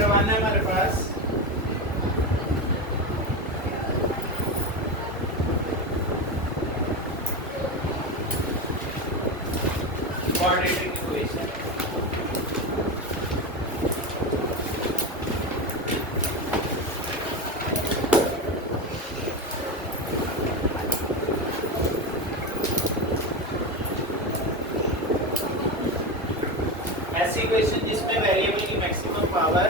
Chapter 1 है हमारे पास। Quadratic equation. ऐसी इक्वेशन जिसमें वेरिएबल की मैक्सिमम पावर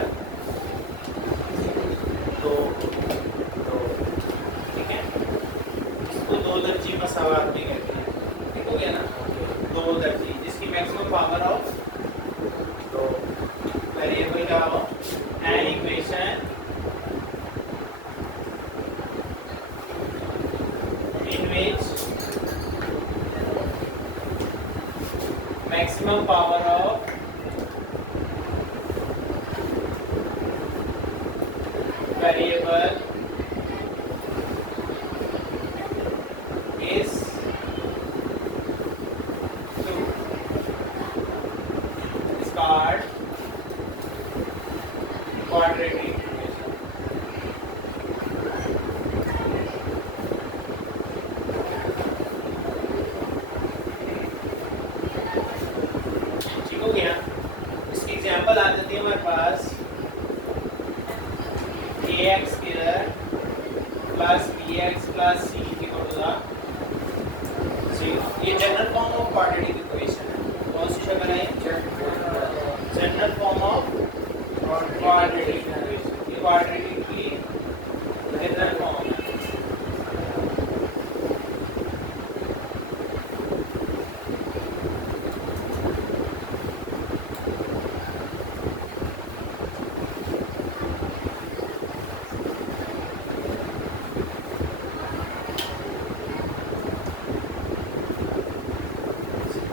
दो, ठीक है, इसको दो दर्जी मसावात भी कहते हैं, ठीक हो गया ना, दो दर्जी जिसकी मैक्सिमम पावर हो तो वेरिएबल क्या हो, an equation in which maximum power of variable is 2 is called quadratic equation। ठीक हो गया। इसकी एग्जांपल आ जाती है हमारे पास ax square plus bx plus c equal to 0। ये general form of quadratic equation है। कौन सी शक्ल है? General form of quadratic equation. ये क्वाड्रेटिक की जनरल फॉर्म है।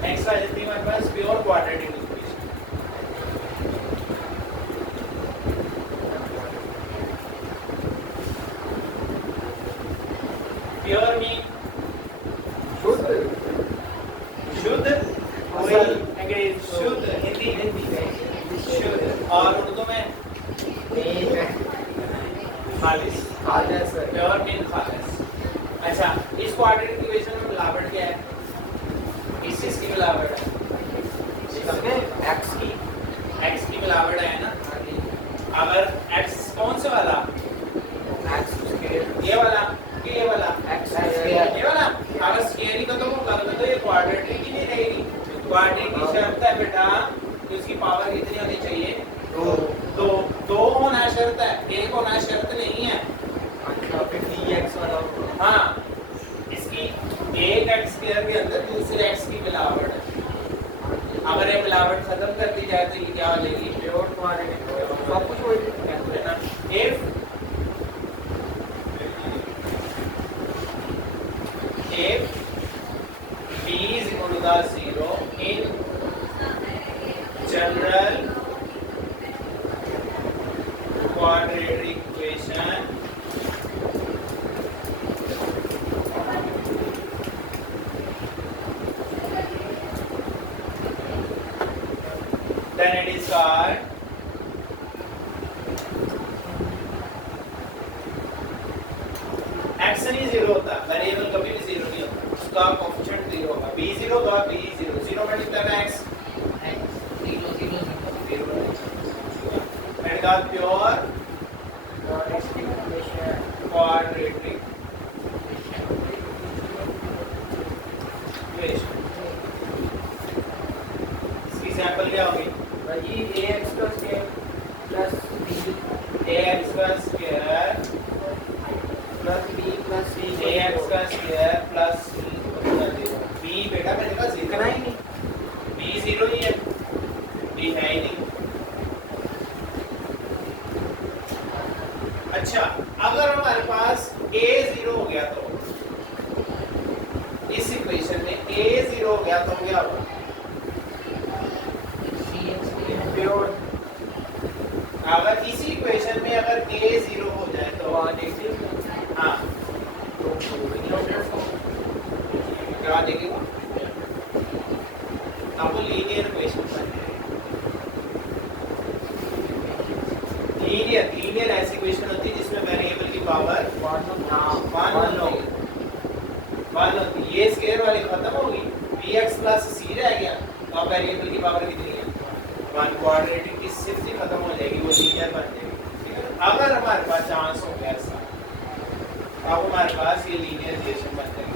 नेक्स्ट आ जाती है हमारे पास pure quadratic equation. Pure mean शुद्ध, शुद्ध अंग्रेजी शुद्ध, हिंदी शुद्ध, और उर्दू में खालिस। प्योर मीन खालिस। अच्छा, इस क्वाड्रेटिक इक्वेशन में मिलावट क्या है? इसकी मिलावट है, x की मिलावट है ना। अगर x कौन से वाला, ये वाला कि ये वाला, ये वाला, अगर स्क्वायर का तो वो कर दो तो ये क्वाड्रेटिक ही नहीं रहेगी। क्वाड्रेटिक की शर्त है बेटा कि उसकी पावर कितनी होनी चाहिए? दो होना शर्त है, एक होना शर्त नहीं है। हाँ, इसकी एक x स्क्वायर के अंदर दूसरे x की मिलावट है। अगर ये मिलावट खत्म कर दी जाए तो ये क्या हो जाएगी? Pure quadratic. सब कुछ वही कहते हैं ना। if b is equal to the 0 in general quadratic equation, then it is called action ही 0 होता है, वेरिएबल कभी भी 0 नहीं होता, उसका कोएफिशिएंट 0 होगा। b 0 तो b 0 0 मल्टीप्लाई में x 0 and the pure quadratic equation. इसकी सैंपल क्या होगी भाई? ax का स्क्वायर प्लस b, ax का square plus b plus c, ax का स्क्वायर प्लस b बेटा मैंने कहा जितना ही नहीं, b 0 ही है, b है ही नहीं। अच्छा, अगर हमारे पास a 0 हो गया तो इस इक्वेशन में a 0 हो गया तो क्या होगा? प्योर। अगर इसी इक्वेशन में अगर a 0 हो जाए तो हाँ क्या देखेगा? आपको लीनियर इक्वेशन इक्वेशन होती है जिसमें वेरिएबल की पावर 1 होती है। ये स्क्वायर वाली खत्म होगी, bx प्लस c रह गया, तो अब वेरिएबल की पावर कितनी है 1। क्वाड्रेटिक की सिर्फ ही खत्म हो जाएगी, वो लीनियर बन जाएगी। ठीक है, अगर हमारे पास चांस हो गया ऐसा, अब हमारे पास ये लीनियर रिलेशन बन जाएगी।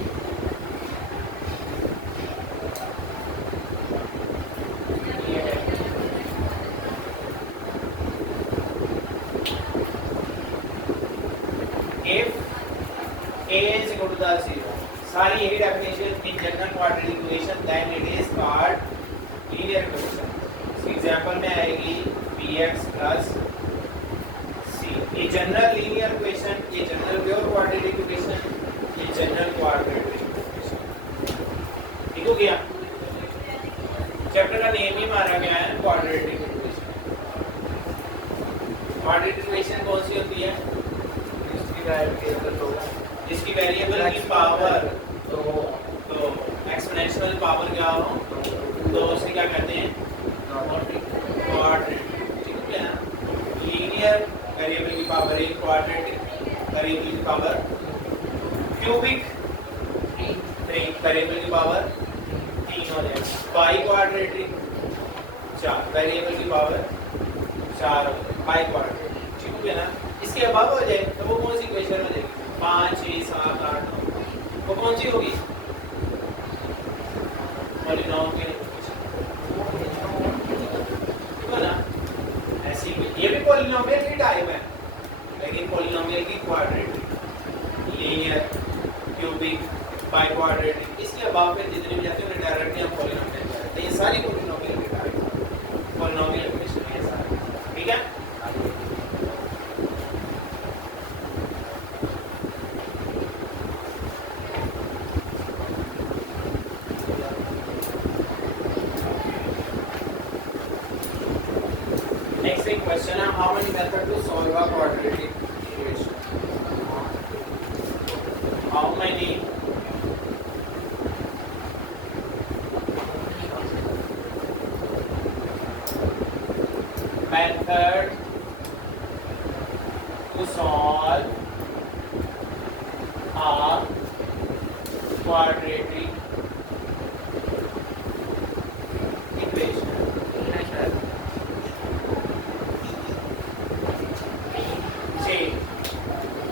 A is equal to the 0, सारी यही definition in general quadratic equation, then it is called linear equation. इस एग्जांपल में आएगी bx प्लस c। ये जनरल लीनियर इक्वेशन, ये जनरल प्योर क्वाड्रेटिक इक्वेशन, ये जनरल क्वाड्रेटिक इक्वेशन। ठीक हो गया? चैप्टर का नेम ही मारा गया है क्वाड्रेटिक इक्वेशन। क्वाड्रेटिक इक्वेशन कौन सी होती है? जिसकी वेरिएबल की पावर तो एक्सपोनेंशियल पावर क्या हो तो उसे क्या कहते हैं क्वाड्रेटिक। ठीक है ना? लीनियर वेरिएबल की पावर 1, क्वाड्रेटिक वेरिएबल की पावर क्यूबिक 3, वेरिएबल की पावर 3 हो जाएगा। बाई क्वाड्रेटिक 4, वेरिएबल की पावर 4 हो जाएगा बाई क्वाड्रेटिक। ठीक है ना? इसके अबाव हो जाए तो वो कौन सी इक्वेशन हो जाएगी? 5, 6, 7, 8, 9, वो कौन सी होगी? Polynomial equation. ठीक है ना? ऐसी ये भी पॉलिनोमियल की टाइप है, लेकिन पॉलिनोमियल की quadratic, linear, cubic, by quadratic, इसके अबाव पे जितने भी जाते हैं उन्हें डायरेक्टली हम पॉलिनोमियल कहते हैं। ये सारी पॉलिनोमियल की टाइप, पॉलिनोमियल इक्वेशन है सारी। ठीक है? Question है how many method to solve a quadratic equation? How many method to solve a quadratic equation?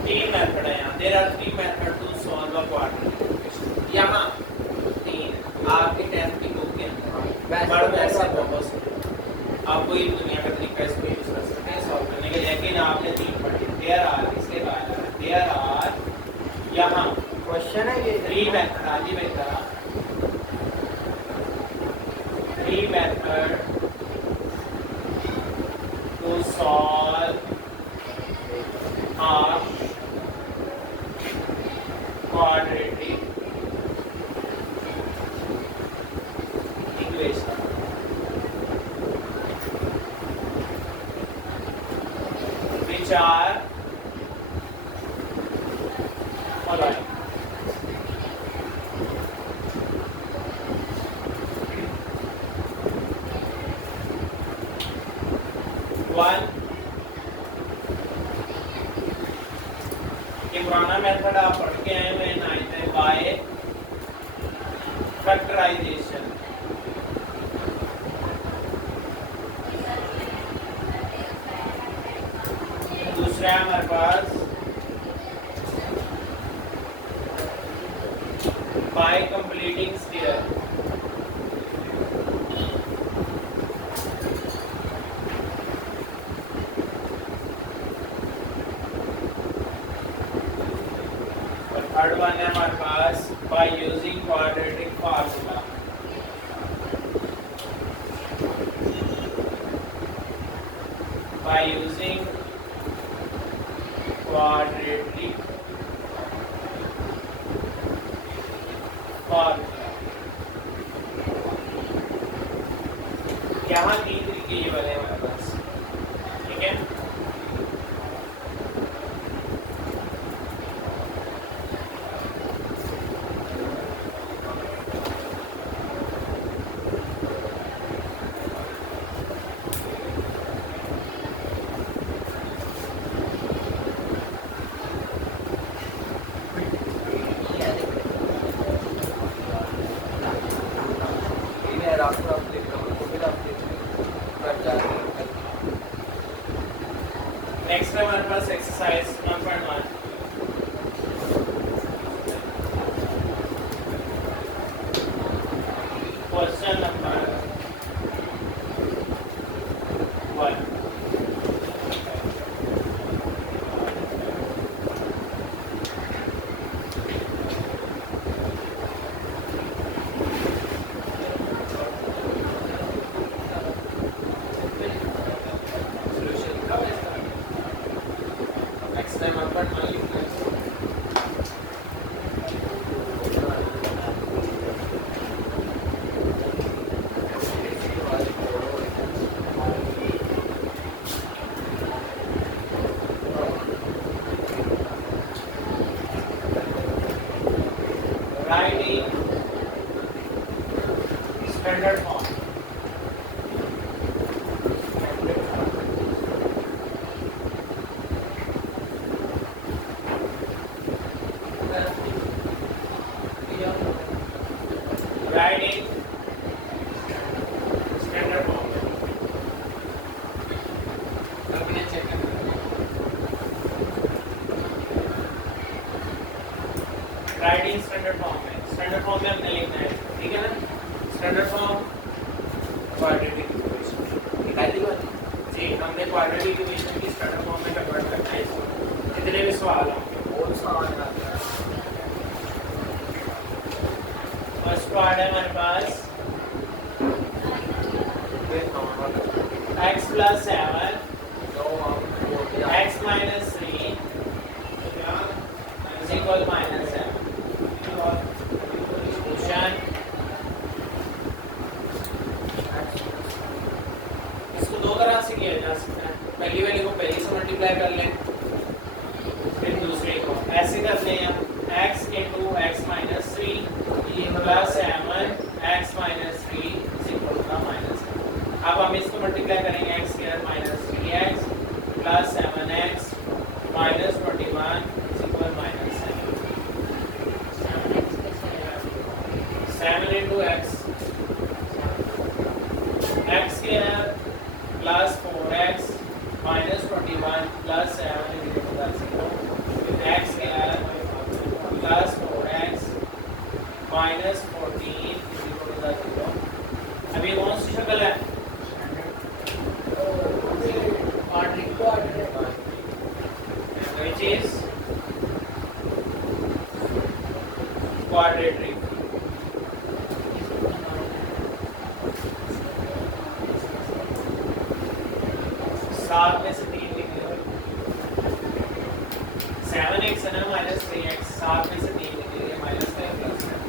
तीन मेथड है यहाँ। There are 3 method to solve a quadratic equation. यहाँ 3 आपके 10th की बुक के अंदर बड़ा वैसा बहुत आप कोई दुनिया का तरीका इसको यूज कर सकते हैं सॉल्व करने के, लेकिन आपने 3 पढ़े। देयर आर, इसके बाद देयर आर यहाँ क्वेश्चन है ये 3 मेथड आजी बेटा 3 method to solve quadratic equation. Which are following. One, ये पुराना मेथड आप पढ़ के आए हुए हैं 9th में, बाय फैक्टराइजेशन। दूसरा है हमारे पास by completing sphere. Third one है हमारे पास by using quadratic formula. By using quadratic formula. यहाँ 3 तरीके ये वाले हमारे पास। ठीक है? नेक्स्ट है हमारे पास exercise 1.1 question number 1 writing standard form. Writing standard form. Writing standard form है। स्टैंडर्ड फॉर्म में हमने लिखना है, ठीक है ना। स्टैंडर्ड फॉर्म क्वाड्रेटिक इक्वेशन निकाल दी बात जी। हमने क्वाड्रेटिक इक्वेशन की स्टैंडर्ड फॉर्म में कन्वर्ट करना है इसको। जितने भी सवाल होंगे बहुत सवाल आते हैं। फर्स्ट पार्ट है हमारे पास x plus 7 x minus 3 is equal minus 7 question. इसको दो तरह से किया जा सकता है। पहली वाली को पहले से मल्टीप्लाई कर लें, फिर दूसरे को ऐसे कर लें हम x into x minus 3 plus 7 x minus 3 is equal to minus 7। अब हम इसको मल्टीप्लाई करेंगे x square minus 3x plus 7x minus 21 is equal minus 7 into x x square plus 4x minus 21 plus 7 is equal to 0 with x square plus 4x minus 14 is equal to 0। अभी कौन सी शक्ल है? which is quadratic। सात में से 3 लिख लो। 7x है ना minus 3x, 7 में से 3 लिख लीजिए minus 5 plus 7।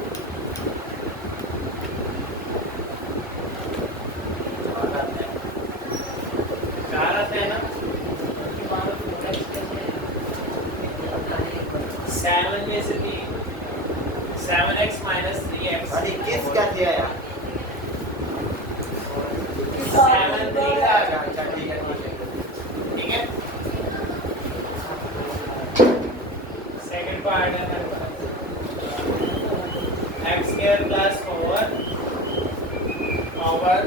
चार आते हैं ना 7 में से 3 7x minus 3x। अरे किस क्या दिया यार 7 3 का अच्छा ठीक है ठीक है। सेकंड पार्ट है x square plus 4 over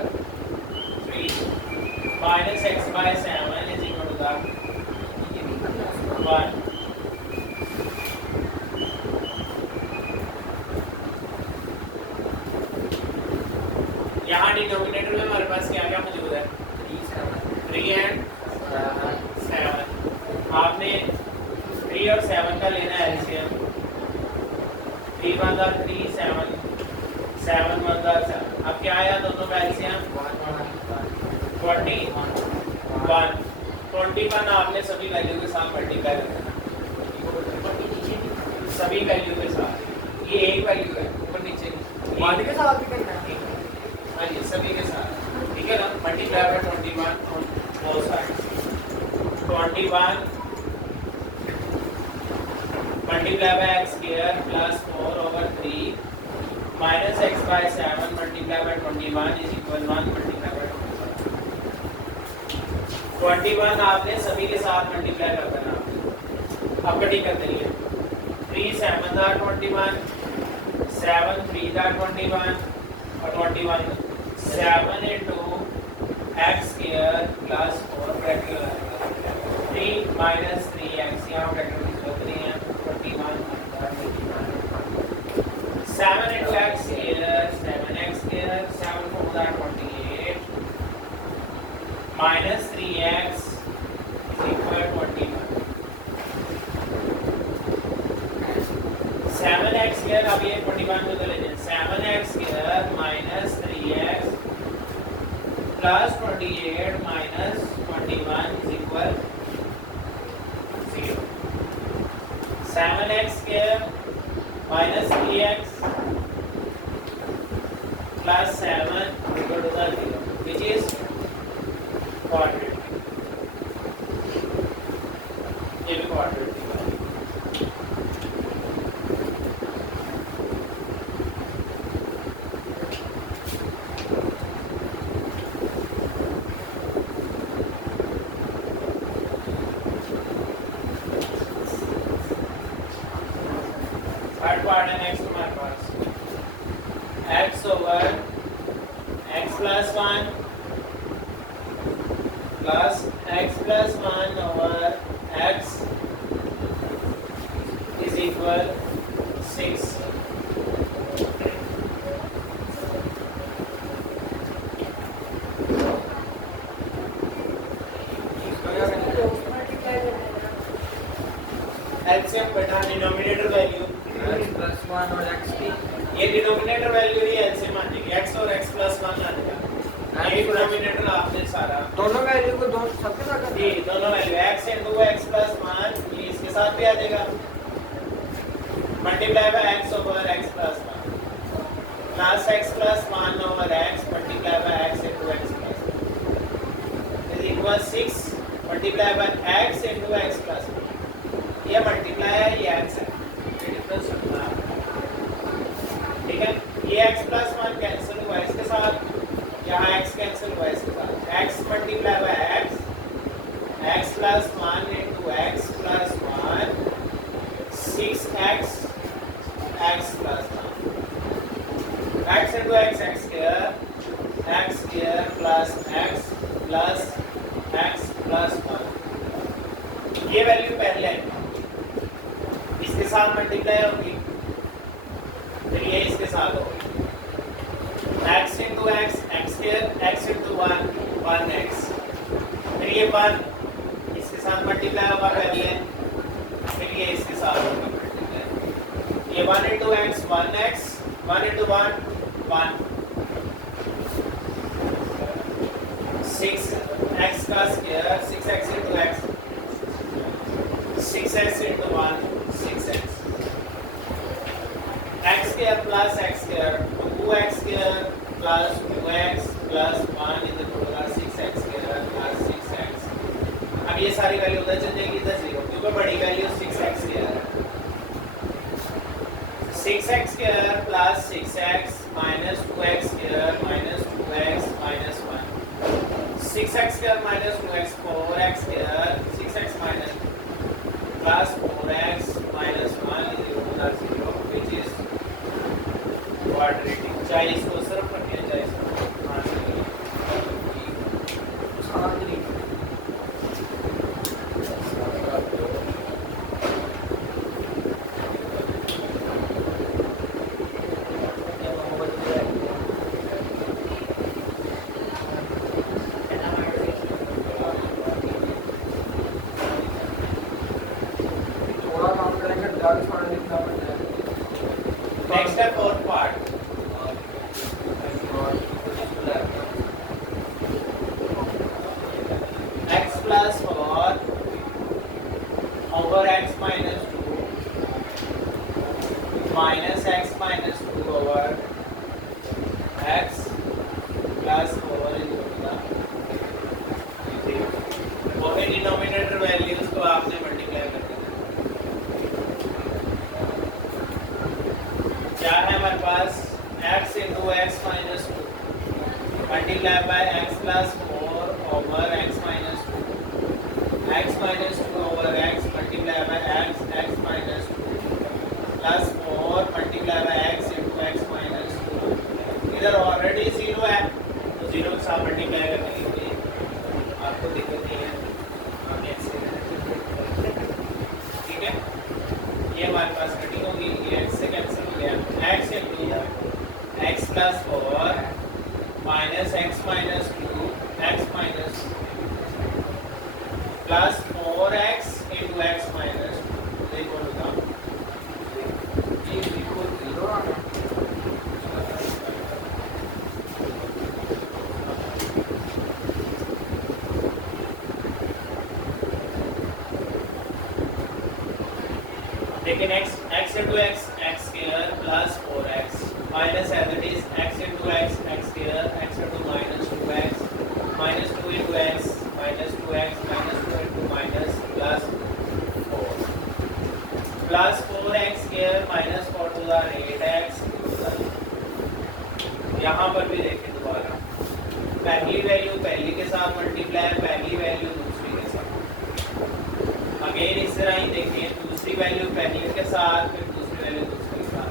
3 minus x by 7 is equal to 1। यहाँ डिनोमिनेटर में हमारे पास क्या क्या मौजूद है? 3 and 7। आपने 3 और 7 का लेना है एलसीएम। 3 1 3 7 7 1 7। अब क्या आया दोनों का एलसीएम? 21 आपने सभी वैल्यू के साथ मल्टीप्लाई कर देना, सभी वैल्यू के साथ। ये एक वैल्यू है ऊपर नीचे के साथ भी करना है। हाँ जी सभी के साथ, ठीक है ना। Multiply by 21 on both sides. 21 multiply by x square plus 4 over 3 minus x by 7 multiplied by 21 is equal 1 multiplied by 21 आपने सभी के साथ मल्टीप्लाई कर देना। अब कटिंग कर देंगे। 3 7 21 7 3 21 और 21 7 into x square plus 4 bracket लगाएंगे 3 माइनस 3x यहाँ वेक्टर की जरूरत नहीं है 21 7 into x here 7x here 7 4 that 28 minus 3x is equal to 21 7x here अब ये 21 को तो ले जाए 7x here minus 3x plus 28 minus 21 is equal 0 7x here minus 3x plus 7 equal to 0 which is quadratic ये भी quadratic third part है next हमारे पास x over x plus 1 plus x plus 1 over x is equal 6 LCM बेटा denominator value plus 1 और x की ये denominator value ही LCM आ जाएगी x और x plus 1 आ जाएगा ये डिनोमिनेटर आपने सारा दोनों वैल्यू को दो सबके साथ कर जी दोनों value x into x plus 1 ये इसके साथ भी आ जाएगा multiply by x over x plus 1 plus x plus 1 over x multiply by x into x plus 1 is equal 6 multiply by x into x plus 1 ये मल्टीप्लाई है ये x है ये डिफरेंस रखना है ठीक है ये x plus 1 कैंसिल हुआ इसके साथ यहाँ x कैंसिल हुआ इसके साथ x multiply by x x plus 1 into x plus 1 6x x plus 1 x into x square plus x plus 1 ये वैल्यू पहले है इसके साथ मल्टीप्लाई होगी फिर ये इसके साथ होगी x into x square x into 1 1x फिर ये 1 इसके साथ मल्टीप्लाई होगा पहले फिर ये इसके साथ होगा मल्टीप्लाई ये 1 into x 1x 1 into 1 1 6x का square 6x into x 6x into 1 6x x square plus x square 2x square plus 2x plus 1 is equal to 6x square plus 6x अब ये सारी वैल्यू उधर चल जाएगी इधर 0 क्योंकि बड़ी वैल्यू 6x square है 6x square plus 6x minus 2x square minus 2x minus 1 6x square minus 2x 4x square 6x minus plus 4x minus 1 is equal to 0 which is quadratic चाहे इसको सिर्फ रखिए चाहे इसको next है fourth part x plus 4 over x minus 2 minus x minus 2 over x plus 4 is equal to वो है denominator values को आपने मल्टीप्लाई कर देना क्या है हमारे पास x into x minus 2 multiply by x plus 4 over x minus 2 x minus 2 over x multiply by x minus 2 plus 4 multiply by x into x minus 2 इधर ऑलरेडी 0 है तो 0 के साथ मल्टीप्लाई करने के लिए आपको दिक्कत नहीं है आप x plus 4x into x minus equal to जी बिल्कुल 0 आना लेकिन x into x square plus 4x minus as it is x into x square x into minus 2x minus 2 into x minus 2x minus 2 into minus plus 4 plus 4x square minus 4 to the 8x यहाँ पर भी देखें दोबारा पहली value पहली के साथ multiply पहली वैल्यू दूसरी के साथ अगेन इस तरह ही देखें दूसरी वैल्यू पहली के साथ फिर दूसरी वैल्यू दूसरी के साथ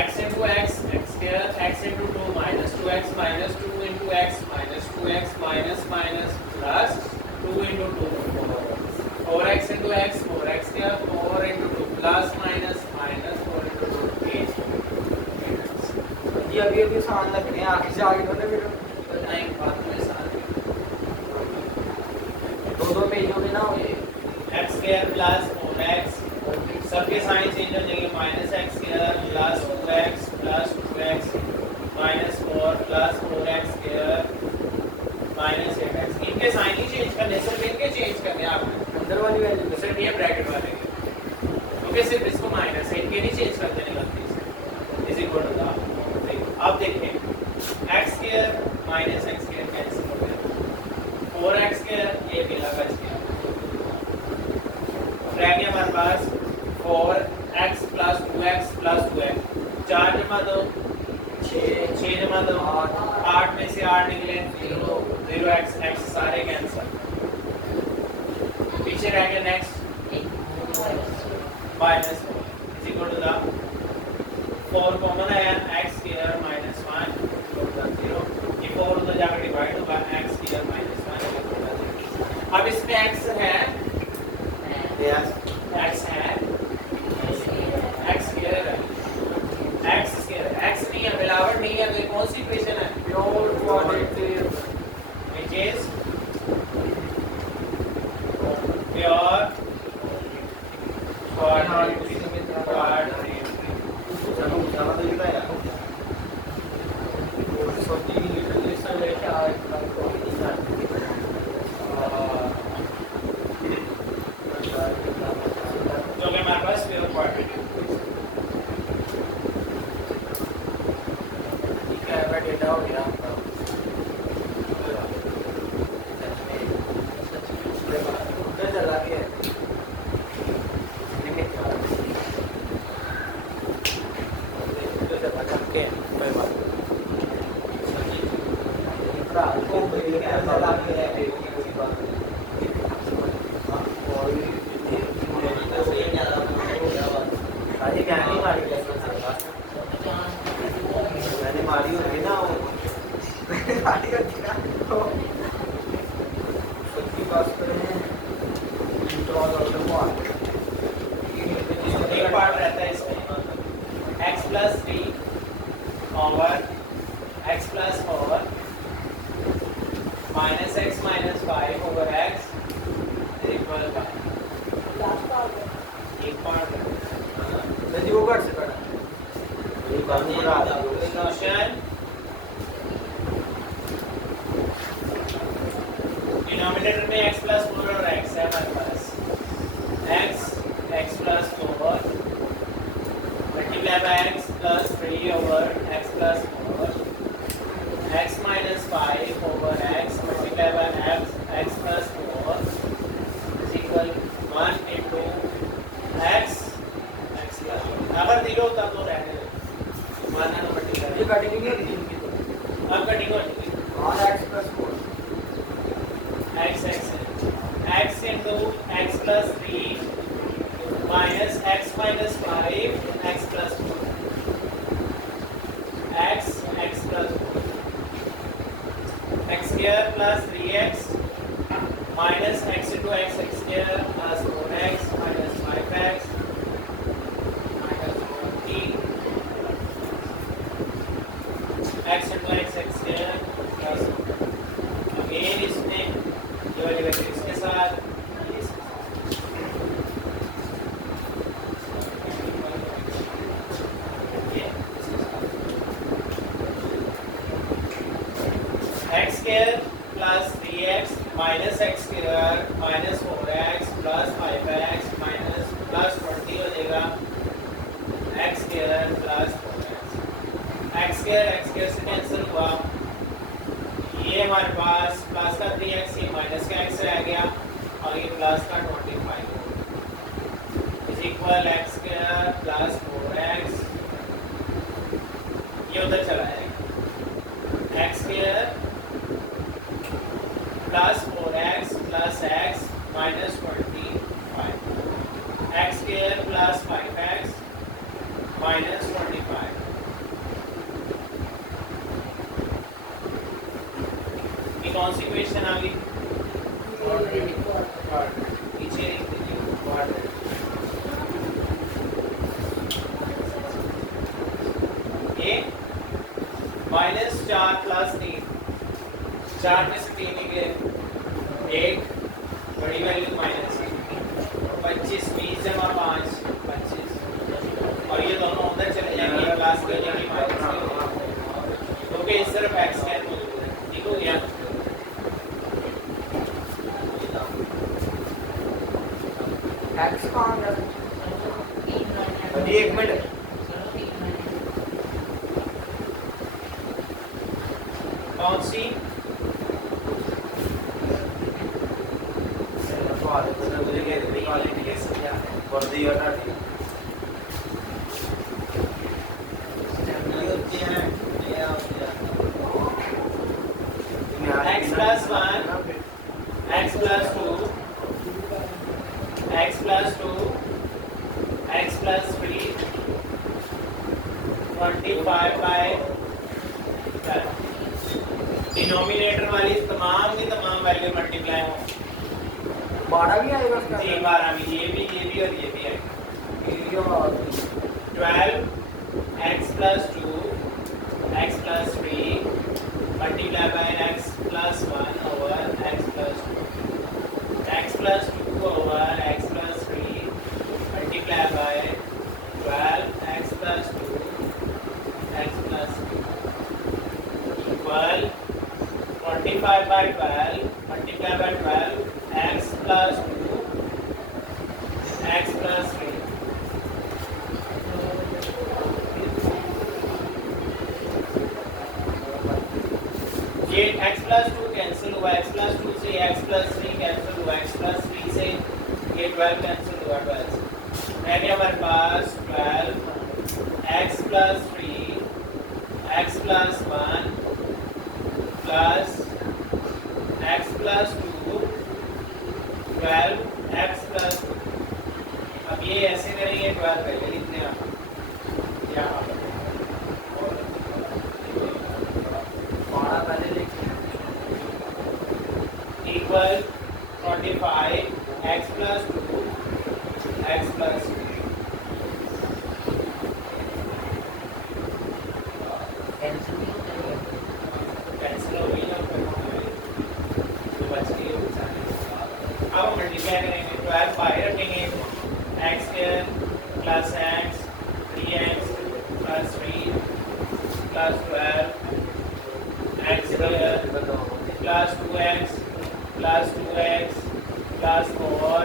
x into x square x into 2 minus 2x minus 2 into x minus 2x minus minus plus 2 into 2 4x into x 4x square 4 into 2 plus minus minus 4 into 2 8 जी अभी अभी आसान लग रहे हैं आगे से आगे बढ़ने फिर बताएंगे बाद में सारे दो पेजों में ना हो ये x square plus 4x सबके साइन चेंज हो जाएंगे minus x square plus 2x plus 2x minus 4 plus 4x square minus 8x इनके साइन ही चेंज करने सिर्फ इनके चेंज करने आपने अंदर वाली वैल्यू सिर्फ ये ब्रैकेट वाले क्योंकि सिर्फ इसको माइनस है इनके नहीं चेंज कर देने गलती से इज इक्वल टू द अब देखें x square minus x square cancel हो गया 4x स्क्वायर ये मिला बच गया रह गया हमारे पास 4x plus 2x plus 2x 4 जमा 2 6 जमा 2 8 में से 8 निकले 0 x सारे कैंसिल पीछे रह गया next minus 4 is equal to the 4 common है x square minus 1 equal to 0 ये 4 उधर जाकर डिवाइड होगा x square minus 1 equal to 0 अब इसमें x है यस x है x स्क्वायर है x स्क्वायर x नहीं है मिलावट नहीं है तो कौन सी इक्वेशन है pure quadratic which is pure quadratic चलो ज्यादा तो लिखा है सोची रिलेशन लेके आए जो कि हमारे पास प्योर क्वाड्रेटिक ठीक है मैं डेटा हो गया आपका उधर चला के मैंने मारी होगी ना वो सबकी बात करें एक पार्ट रहता है इसमें x plus 3 over x plus 4 minus x minus 5 over x equal एक पार्ट जी वो कट से कटा ये काम पूरा क्वेश्चन डिनोमिनेटर में x प्लस 4 और x है हमारे पास x plus 4 multiply by x plus 3 over x plus 4 x minus 5 over x multiply by x plus 4 is equal 1 into x अगर 0 होता तो रहने दो मानना तो मल्टीप्लाई ये कटिंग नहीं होती इनकी तो अब कटिंग हो जाएगी और x plus 4 x into x plus 3 minus x minus 5 x plus 4 x plus 4 x square plus 3x minus x into x square plus 4x minus 5x minus 14 x into x square plus again इसमें ये वाली value इसके साथ plus 3x minus x square minus 4x plus 5x minus plus 20 हो जाएगा x square plus 4x x square से cancel हुआ, ये हमारे पास प्लस का 3x ये माइनस का x रह गया और ये प्लस का 25 is equal x square plus 4x, ये उधर चला जाएगा x square plus 4x plus x minus 25 x square plus 5x minus 25। ये कौन सी इक्वेशन आ गई? पीछे लिख दीजिए ये माइनस 4 प्लस 3, 4 में से 3 निकले, एक बड़ी वैल्यू माइनस 25 20 जमा 5 25 और ये दोनों उधर चले जाएंगे प्लस के जाएंगे माइनस के, क्योंकि इस तरफ एक्स स्क्वायर मौजूद है। ठीक हो गया? एक्स कहाँ गया? अभी 1 मिनट कौन सी? वर्दी और ढाटी x plus 1 x plus 2 x plus 2 x plus 3 25 by 12। Denominator वाली तमाम की तमाम वैल्यू मल्टीप्लाई हो 12 भी आएगा उसका? जी 12 भी, ये भी और ये भी आएगा। 12 x plus 2 x plus 3 multiply by x plus 1 over x plus 2 x plus 2 over x plus 3 multiply by 12 x plus 2 x plus 3 equal 25 by 12 multiply by 12 x plus 2 x plus 3। ये x plus 2 कैंसिल हुआ, x plus 2 से x plus 3 cancel हुआ, x plus 3 से ये 12 cancel हुआ 12 से। रह गया हमारे पास 12 x plus 3 x plus 1 plus x plus 2 12 x plus 2। अब ये ऐसे करेंगे 12 पहले लिखते हैं आप यहाँ पर equal 25 x plus 2 x plus 3। Cancel हो गई ना, तो बच गई वो सारी। अब हम मल्टीप्लाई करेंगे, 12 बाहर रखेंगे, x square plus x 3x plus 3 plus 12 x square plus 2x plus 2x plus 4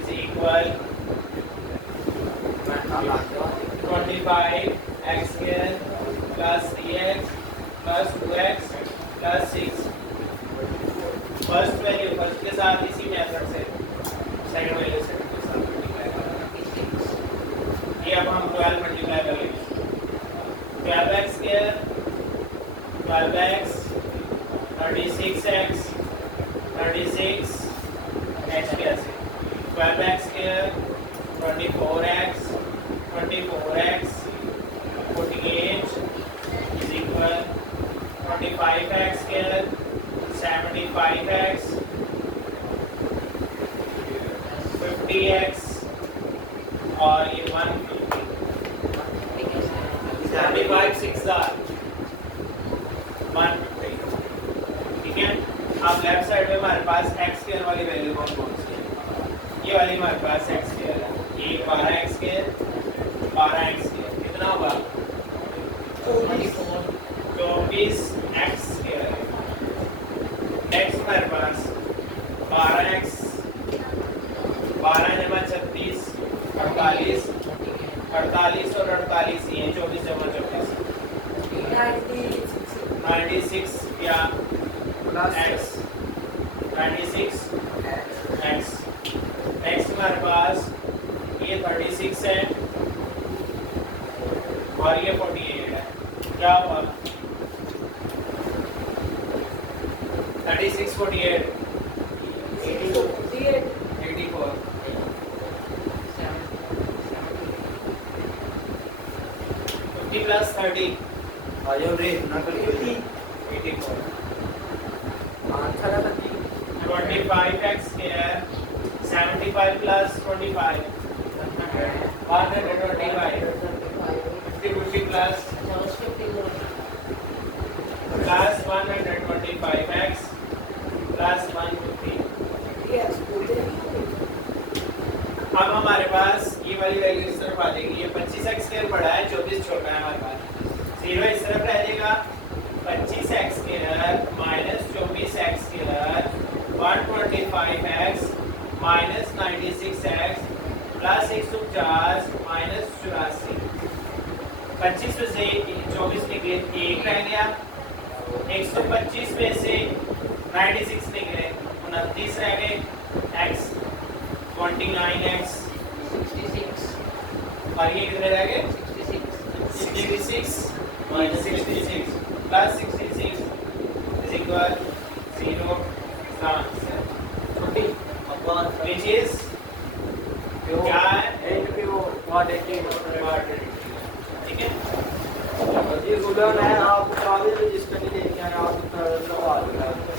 is equal 25 x square plus 3x plus 2x plus 6। First value first के साथ इसी मेथड से सेकंड वैल्यू से मल्टीप्लाई करना। ये अब हम 12 मल्टीप्लाई करेंगे, 12x square 12x 36x 36 x कैसे 12x square 24x 24x 48 is equal 25x square 75x 50x और ये 150 75 6 150। ठीक है? अब लेफ्ट साइड में हमारे पास x स्क्वायर वाली वैल्यू कौन सी है? ये वाली हमारे पास x स्क्वायर है, ये 12x स्क्वायर 12x स्क्वायर कितना होगा 24x स्क्वायर। x हमारे पास 12x 12 जमा 36 48 48 और 48 ये 24 जमा 24 96 या x 96 x x हमारे पास ये 36 है और ये 48 है। क्या हुआ 36 48 84 50 plus 30 आ जाओ रे ना करिए 84 आंसर है 25x square 75 plus 25 125 50 plus 125x plus 150 अब हमारे पास ये वाली वैल्यू इस तरफ आ जाएगी। ये 25x स्क्वायर बड़ा है 24 छोटा है हमारे पास 0 इस तरफ रह जाएगा 25x square minus 24x square 125x minus 96x plus 150 minus 84 25 में से 24 निकले 1 रह गया 125 में से 96 निकले 29 रह गए x 29x 66 और ये कितने रह गए 66 minus 66 plus 66 is equal 0 answer which is क्या है ठीक है ये गुलान है आप कागज रजिस्टर नहीं लेके आए आप लगा दो